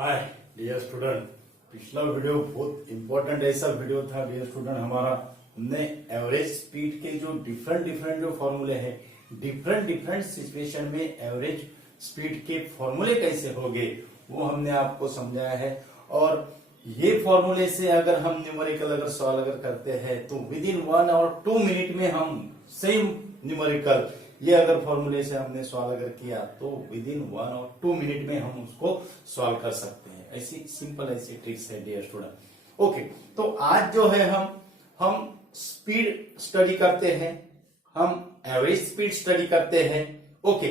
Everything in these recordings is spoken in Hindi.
हाय डियर स्टूडेंट, पिछला वीडियो बहुत इंपॉर्टेंट ऐसा वीडियो था डियर स्टूडेंट हमारा। हमने एवरेज स्पीड के जो डिफरेंट जो फॉर्मूले हैं, डिफरेंट सिचुएशन में एवरेज स्पीड के फॉर्मूले कैसे होंगे वो हमने आपको समझाया है। और ये फॉर्मूले से अगर हम न्यूमेरिकल अगर सॉल्व अगर करते हैं तो विद इन 1 और 2 मिनट में हम सेम न्यूमेरिकल ये अगर फॉर्मूले से हमने सॉल्व अगर किया तो विद इन 1 और 2 मिनट में हम उसको सॉल्व कर सकते हैं। ऐसी सिंपल ऐसी ट्रिक्स है डियर स्टूडेंट। ओके, तो आज जो है हम स्पीड स्टडी करते हैं, हम एवरेज स्पीड स्टडी करते हैं। ओके,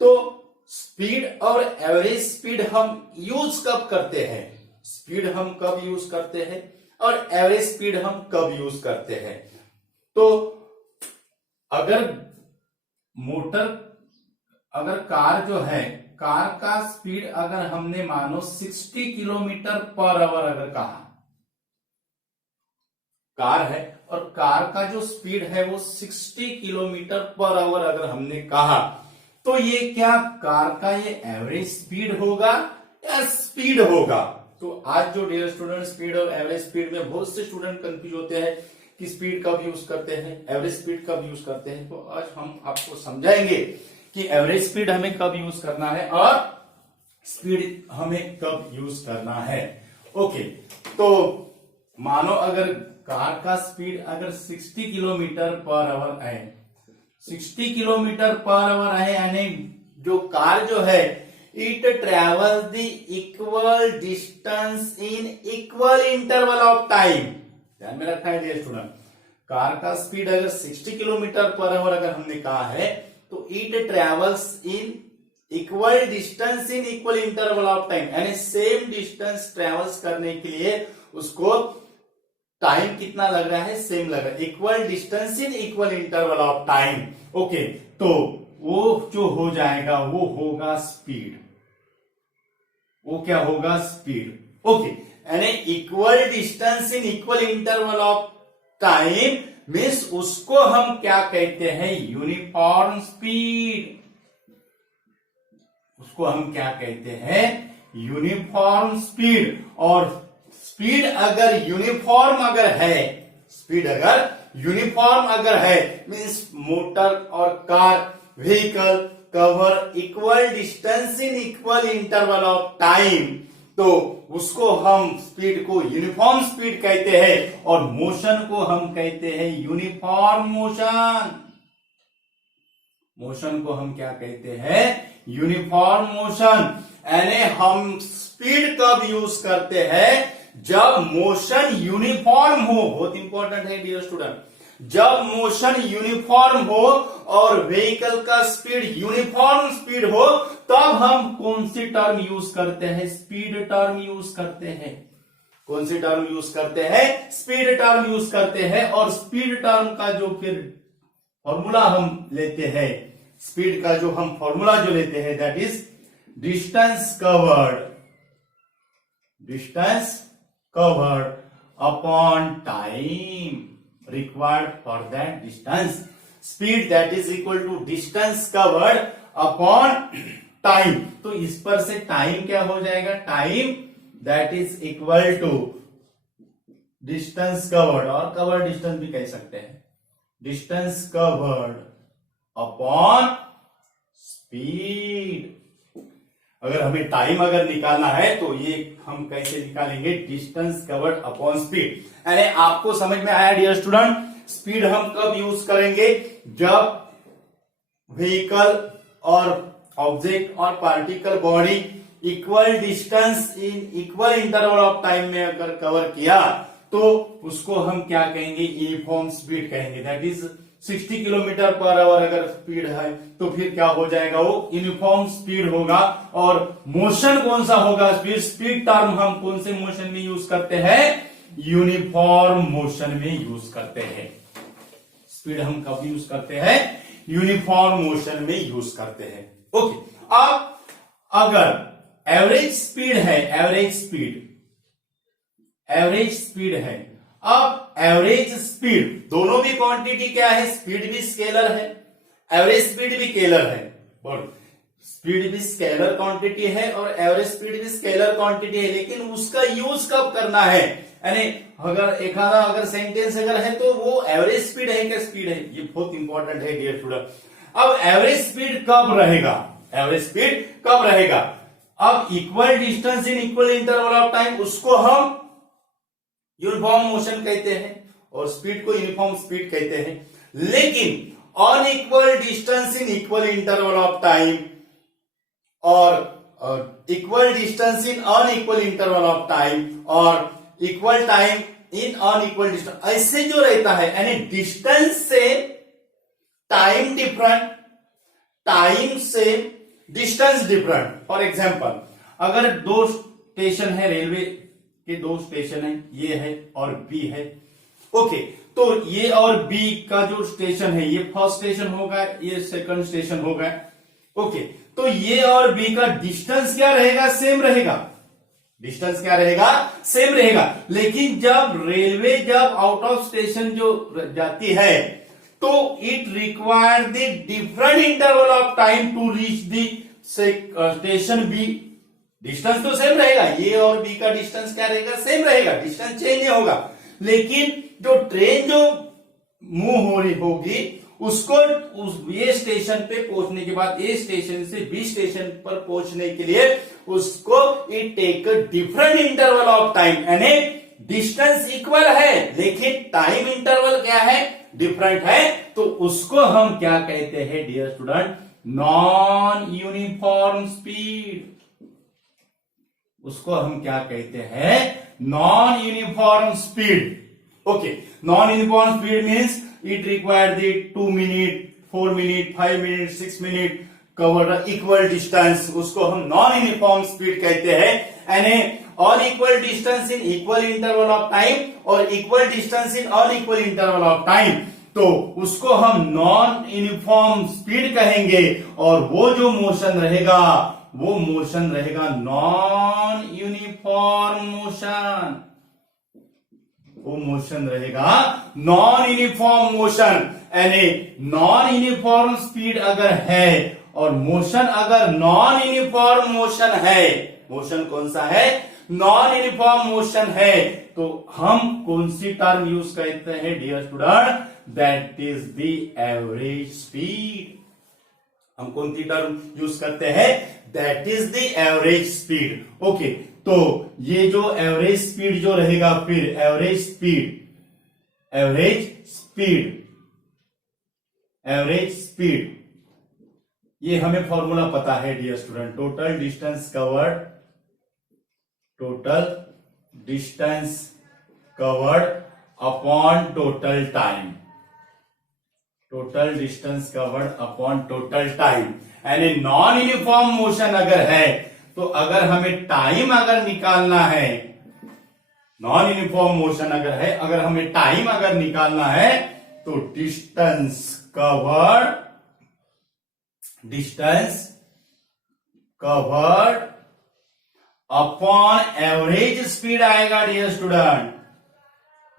तो स्पीड और एवरेज स्पीड हम यूज कब करते हैं, स्पीड हम कब यूज करते हैं और एवरेज स्पीड हम कब यूज करते हैं। तो अगर कार जो है, कार का स्पीड अगर हमने मानो 60 किलोमीटर पर आवर अगर कहा, कार है और कार का जो स्पीड है वो 60 किलोमीटर पर आवर अगर हमने कहा, तो ये क्या कार का ये एवरेज स्पीड होगा या स्पीड होगा। तो आज जो डियर स्टूडेंट स्पीड और एवरेज स्पीड में बहुत से स्टूडेंट कंफ्यूज होते हैं कि स्पीड कब यूज करते हैं, एवरेज स्पीड कब यूज करते हैं। तो आज हम आपको समझाएंगे कि एवरेज स्पीड हमें कब यूज करना है और स्पीड हमें कब यूज करना है। ओके, तो मानो अगर कार का स्पीड अगर 60 किलोमीटर पर आवर है, 60 किलोमीटर पर आवर है, यानी जो कार जो है it travel the equal distance in equal interval of time. ध्यान में रखना है डियर स्टूडेंट, कार का स्पीड अगर 60 किलोमीटर पर आवर अगर हमने कहा है तो it travels in equal distance in equal interval of time, यानी सेम डिस्टेंस ट्रेवल्स करने के लिए उसको टाइम कितना लग रहा है, सेम लग रहा है, equal distance in equal interval of time. Okay, तो वो जो हो जाएगा वो होगा स्पीड, वो क्या होगा स्पीड। ओके, यानी equal distance in equal interval of time means उसको हम क्या कहते हैं, यूनिफॉर्म स्पीड। उसको हम क्या कहते हैं, यूनिफॉर्म स्पीड। और स्पीड अगर यूनिफॉर्म अगर है, स्पीड अगर यूनिफॉर्म अगर है मीन्स मोटर और car vehicle cover equal distance in equal interval of time, तो उसको हम स्पीड को यूनिफॉर्म स्पीड कहते हैं और मोशन को हम कहते हैं यूनिफॉर्म मोशन। मोशन को हम क्या कहते हैं, यूनिफॉर्म मोशन। यानी हम स्पीड कब यूज करते हैं, जब मोशन यूनिफॉर्म हो। बहुत इंपॉर्टेंट है डियर स्टूडेंट, जब मोशन यूनिफॉर्म हो और व्हीकल का स्पीड यूनिफॉर्म स्पीड हो तब हम कौन सी टर्म यूज करते हैं, स्पीड टर्म यूज करते हैं। कौन सी टर्म यूज करते हैं, स्पीड टर्म यूज करते हैं। और स्पीड टर्म का जो फिर फॉर्मूला हम लेते हैं, स्पीड का जो हम फॉर्मूला जो लेते हैं that is distance covered, distance covered upon time required for that distance। speed that is equal to distance covered upon time। तो इस पर से टाइम क्या हो जाएगा, time that is equal to distance covered, और covered distance भी कह सकते हैं, distance covered upon speed। अगर हमें टाइम अगर निकालना है तो ये हम कैसे निकालेंगे, डिस्टेंस कवर्ड अपॉन स्पीड। यानी आपको समझ में आया डियर स्टूडेंट, स्पीड हम कब यूज करेंगे, जब व्हीकल और ऑब्जेक्ट और particle body equal distance in equal interval of time में अगर कवर किया तो उसको हम क्या कहेंगे, यूनिफॉर्म स्पीड कहेंगे। That is 60 kilometre per hour अगर स्पीड है तो फिर क्या हो जाएगा, वो यूनिफॉर्म स्पीड होगा। और मोशन कौन सा होगा, स्पीड टर्म हम कौन से मोशन में यूज करते हैं, यूनिफॉर्म मोशन में यूज करते हैं। स्पीड हम कब यूज करते हैं, यूनिफॉर्म मोशन में यूज करते हैं। ओके, अब अगर एवरेज स्पीड है, एवरेज स्पीड है, अब एवरेज स्पीड दोनों भी क्वांटिटी क्या है, स्पीड भी स्केलर है, एवरेज स्पीड भी स्केलर है। स्पीड भी स्केलर क्वांटिटी है और एवरेज स्पीड भी स्केलर क्वांटिटी है, लेकिन उसका यूज कब करना है, यानी अगर एक आधा अगर सेंटेंस अगर है तो वो एवरेज स्पीड है क्या स्पीड है, ये बहुत इंपॉर्टेंट है डियर स्टूडेंट। अब एवरेज स्पीड कब रहेगा, एवरेज स्पीड कब रहेगा, अब equal distance in equal interval of time उसको हम यूनिफॉर्म मोशन कहते हैं और स्पीड को यूनिफॉर्म स्पीड कहते हैं। लेकिन unequal distance in equal interval of time और equal distance in unequal interval of time और equal time in unequal distance, ऐसे जो रहता है यानी डिस्टेंस से टाइम डिफरेंट, टाइम से डिस्टेंस डिफरेंट। फॉर एग्जांपल अगर दो स्टेशन है, रेलवे के दो स्टेशन है, ये है और बी है, ओके, तो ये और बी का जो स्टेशन है, ये फर्स्ट स्टेशन होगा, ये सेकंड स्टेशन होगा, ओके, तो ये और बी का डिस्टेंस क्या रहेगा, सेम रहेगा, डिस्टेंस क्या रहेगा, सेम रहेगा। लेकिन जब रेलवे जब आउट ऑफ स्टेशन जो जाती है तो it require the different interval of time to reach the station B. Distance तो सेम रहेगा, ये और बी का डिस्टेंस क्या रहेगा, सेम रहेगा, डिस्टेंस चेंज नहीं होगा, लेकिन जो ट्रेन जो मूव हो रही होगी उसको ये स्टेशन पे पहुंचने के बाद ए स्टेशन से बी स्टेशन पर पहुंचने के लिए उसको it take different interval of time, यानी डिस्टेंस इक्वल है लेकिन टाइम इंटरवल क्या है, डिफरेंट है, तो उसको हम क्या कहते हैं dear student, non uniform speed. उसको हम क्या कहते हैं, non uniform speed. Okay, non uniform speed means it required the 2 minute, 4 minute, 5 minute, 6 minute cover equal distance, उसको हम non uniform speed कहते हैं, यानी unequal distance in equal interval of time और equal distance in unequal interval of time, तो उसको हम non uniform speed कहेंगे। और वो जो मोशन रहेगा वो मोशन रहेगा non uniform मोशन, वो मोशन रहेगा नॉन यूनिफॉर्म मोशन, यानी नॉन यूनिफॉर्म स्पीड अगर है और मोशन अगर नॉन यूनिफॉर्म मोशन है, मोशन कौन सा है, नॉन यूनिफॉर्म मोशन है, तो हम कौन सी टर्म यूज करते हैं dear student, that is the average speed. हम कौन सी टर्म यूज करते हैं, that is the average speed. Okay, तो ये जो एवरेज स्पीड जो रहेगा, फिर average speed, average speed, average speed, ये हमें फॉर्मूला पता है dear student, total distance covered, total distance covered upon total time, total distance covered upon total time. यानी नॉन यूनिफॉर्म मोशन अगर है तो अगर हमें टाइम अगर निकालना है, नॉन यूनिफॉर्म मोशन अगर है, अगर हमें टाइम अगर निकालना है तो distance covered, distance covered upon average speed आएगा dear student,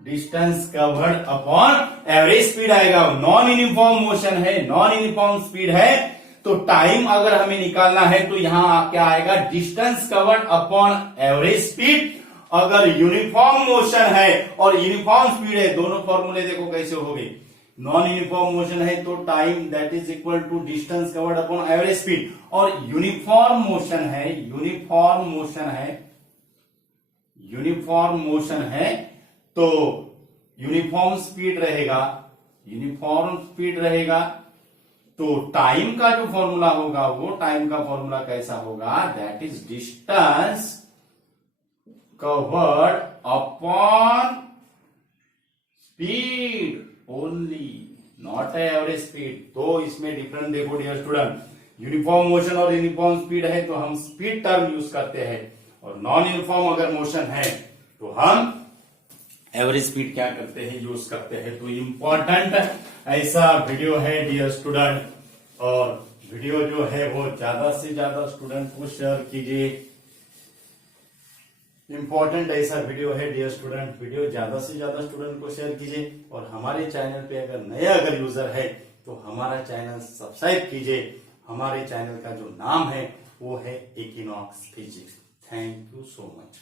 distance covered upon average speed आएगा। नॉन यूनिफॉर्म मोशन है, नॉन यूनिफॉर्म स्पीड है, तो टाइम अगर हमें निकालना है तो यहां क्या आएगा, distance covered upon average speed. अगर यूनिफॉर्म मोशन है और यूनिफॉर्म स्पीड है, दोनों फॉर्मूले देखो कैसे हो गए, नॉन यूनिफॉर्म मोशन है तो time that is equal to distance covered upon average speed, और यूनिफॉर्म मोशन है, यूनिफॉर्म मोशन है, यूनिफॉर्म मोशन है तो यूनिफॉर्म स्पीड रहेगा, यूनिफॉर्म स्पीड रहेगा, तो टाइम का जो फॉर्मूला होगा वो टाइम का फॉर्मूला कैसा होगा, that is distance covered upon speed only, not average speed. तो इसमें डिफरेंस देखो डियर स्टूडेंट, यूनिफॉर्म मोशन और यूनिफॉर्म स्पीड है तो हम स्पीड टर्म यूज करते हैं, और नॉन यूनिफॉर्म अगर मोशन है तो हम एवरेज स्पीड क्या करते हैं, यूज करते हैं। तो इंपॉर्टेंट ऐसा वीडियो है डियर स्टूडेंट, और वीडियो जो है वो ज्यादा से ज्यादा स्टूडेंट को शेयर कीजिए। इंपॉर्टेंट ऐसा वीडियो है डियर स्टूडेंट, वीडियो ज्यादा से ज्यादा स्टूडेंट को शेयर कीजिए, और हमारे चैनल पे अगर नया अगर यूजर है तो हमारा चैनल सब्सक्राइब कीजिए। हमारे चैनल का जो नाम है वो है equinox physics. Thank you so much.